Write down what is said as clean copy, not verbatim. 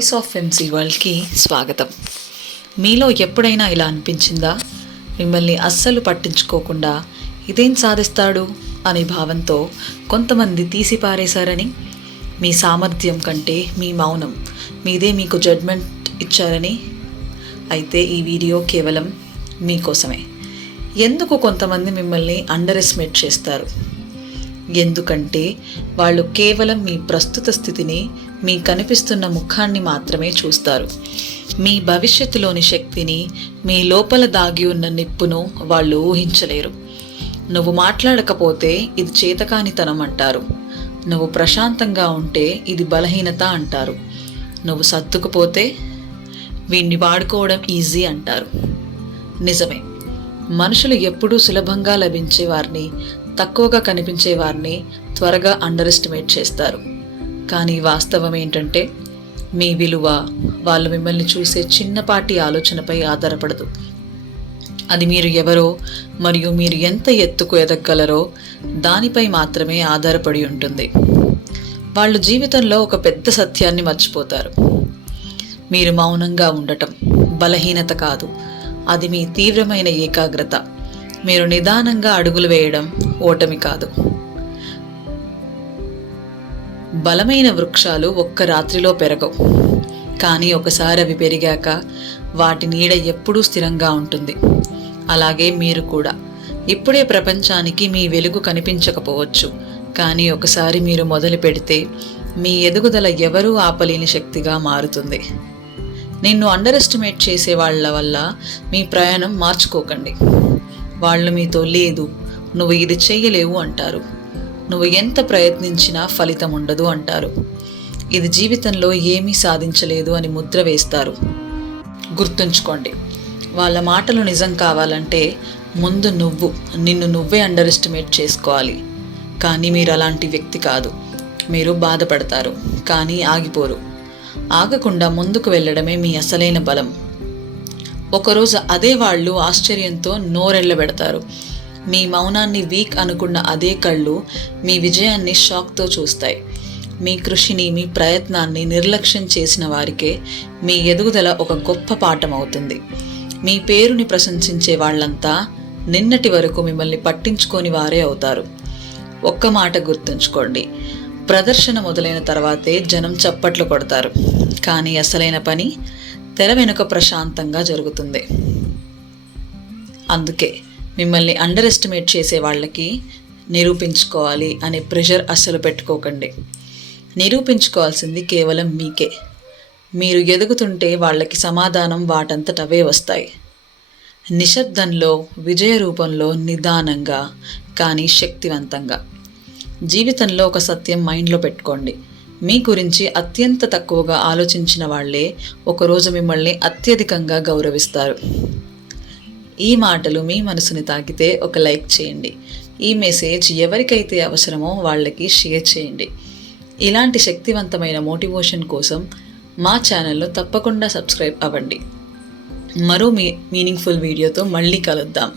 Voice of MC వరల్డ్కి స్వాగతం. మీలో ఎప్పుడైనా ఇలా అనిపించిందా? మిమ్మల్ని అస్సలు పట్టించుకోకుండా ఇదేం సాధిస్తాడు అనే భావంతో కొంతమంది తీసిపారేశారని, మీ సామర్థ్యం కంటే మీ మౌనం మీదే మీకు జడ్మెంట్ ఇచ్చారని. అయితే ఈ వీడియో కేవలం మీకోసమే. ఎందుకు కొంతమంది మిమ్మల్ని అండర్ ఎస్టిమేట్ చేస్తారు? ఎందుకంటే వాళ్ళు కేవలం మీ ప్రస్తుత స్థితిని, మీ కనిపిస్తున్న ముఖాన్ని మాత్రమే చూస్తారు. మీ భవిష్యత్తులోని శక్తిని, మీ లోపల దాగి ఉన్న నిప్పును వాళ్ళు ఊహించలేరు. నువ్వు మాట్లాడకపోతే ఇది చేతకానితనం అంటారు. నువ్వు ప్రశాంతంగా ఉంటే ఇది బలహీనత అంటారు. నువ్వు సర్దుకుపోతే వీణ్ణి వాడుకోవడం ఈజీ అంటారు. నిజమే, మనుషులు ఎప్పుడూ సులభంగా లభించే వారిని, తక్కువగా కనిపించే వారిని త్వరగా అండర్ ఎస్టిమేట్ చేస్తారు. కానీ వాస్తవం ఏంటంటే, మీ విలువ వాళ్ళు మిమ్మల్ని చూసే చిన్నపాటి ఆలోచనపై ఆధారపడదు. అది మీరు ఎవరో మరియు మీరు ఎంత ఎత్తుకు ఎదగగలరో దానిపై మాత్రమే ఆధారపడి ఉంటుంది. వాళ్ళు జీవితంలో ఒక పెద్ద సత్యాన్ని మర్చిపోతారు. మీరు మౌనంగా ఉండటం బలహీనత కాదు, అది మీ తీవ్రమైన ఏకాగ్రత. మీరు నిదానంగా అడుగులు వేయడం ఓటమి కాదు. బలమైన వృక్షాలు ఒక్క రాత్రిలో పెరగవు, కానీ ఒకసారి అవి పెరిగాక వాటి నీడ ఎప్పుడూ స్థిరంగా ఉంటుంది. అలాగే మీరు కూడా. ఇప్పుడే ప్రపంచానికి మీ వెలుగు కనిపించకపోవచ్చు, కానీ ఒకసారి మీరు మొదలు పెడితే మీ ఎదుగుదల ఎవరూ ఆపలేని శక్తిగా మారుతుంది. నిన్ను అండర్ ఎస్టిమేట్ చేసే వాళ్ళ వల్ల మీ ప్రయాణం మార్చుకోకండి. వాళ్ళు మీతో లేదు, నువ్వు ఇది చెయ్యలేవు అంటారు. నువ్వు ఎంత ప్రయత్నించినా ఫలితం ఉండదు అంటారు. ఇది జీవితంలో ఏమీ సాధించలేదు అని ముద్ర వేస్తారు. గుర్తుంచుకోండి, వాళ్ళ మాటలు నిజం కావాలంటే ముందు నిన్ను నువ్వే అండర్ ఎస్టిమేట్ చేసుకోవాలి. కానీ మీరు అలాంటి వ్యక్తి కాదు. మీరు బాధపడతారు, కానీ ఆగిపోరు. ఆగకుండా ముందుకు వెళ్ళడమే మీ అసలైన బలం. ఒకరోజు అదే వాళ్ళు ఆశ్చర్యంతో నోరెళ్ళబెడతారు. మీ మౌనాన్ని వీక్ అనుకున్న అదే కళ్ళు మీ విజయాన్ని షాక్తో చూస్తాయి. మీ కృషిని, మీ ప్రయత్నాన్ని నిర్లక్ష్యం చేసిన వారికే మీ ఎదుగుదల ఒక గొప్ప పాఠం అవుతుంది. మీ పేరుని ప్రశంసించే వాళ్ళంతా నిన్నటి వరకు మిమ్మల్ని పట్టించుకోని వారే అవుతారు. ఒక్క మాట గుర్తుంచుకోండి, ప్రదర్శన మొదలైన తర్వాతే జనం చప్పట్లు కొడతారు, కానీ అసలైన పని తెర వెనుక ప్రశాంతంగా జరుగుతుంది. అందుకే మిమ్మల్ని అండర్ ఎస్టిమేట్ చేసే వాళ్ళకి నిరూపించుకోవాలి అనే ప్రెషర్ అస్సలు పెట్టుకోకండి. నిరూపించుకోవాల్సింది కేవలం మీకే. మీరు ఎదుగుతుంటే వాళ్ళకి సమాధానం వాటంతటవే వస్తాయి. నిశ్శబ్దంలో, విజయ రూపంలో, నిదానంగా కానీ శక్తివంతంగా. జీవితంలో ఒక సత్యం మైండ్లో పెట్టుకోండి, మీ గురించి అత్యంత తక్కువగా ఆలోచించిన వాళ్లే ఒకరోజు మిమ్మల్ని అత్యధికంగా గౌరవిస్తారు. ఈ మాటలు మీ మనసుని తాకితే ఒక లైక్ చేయండి. ఈ మెసేజ్ ఎవరికైతే అవసరమో వాళ్ళకి షేర్ చేయండి. ఇలాంటి శక్తివంతమైన మోటివేషన్ కోసం మా ఛానల్లో తప్పకుండా సబ్స్క్రైబ్ అవ్వండి. మరో మీనింగ్ఫుల్ వీడియోతో మళ్ళీ కలుద్దాం.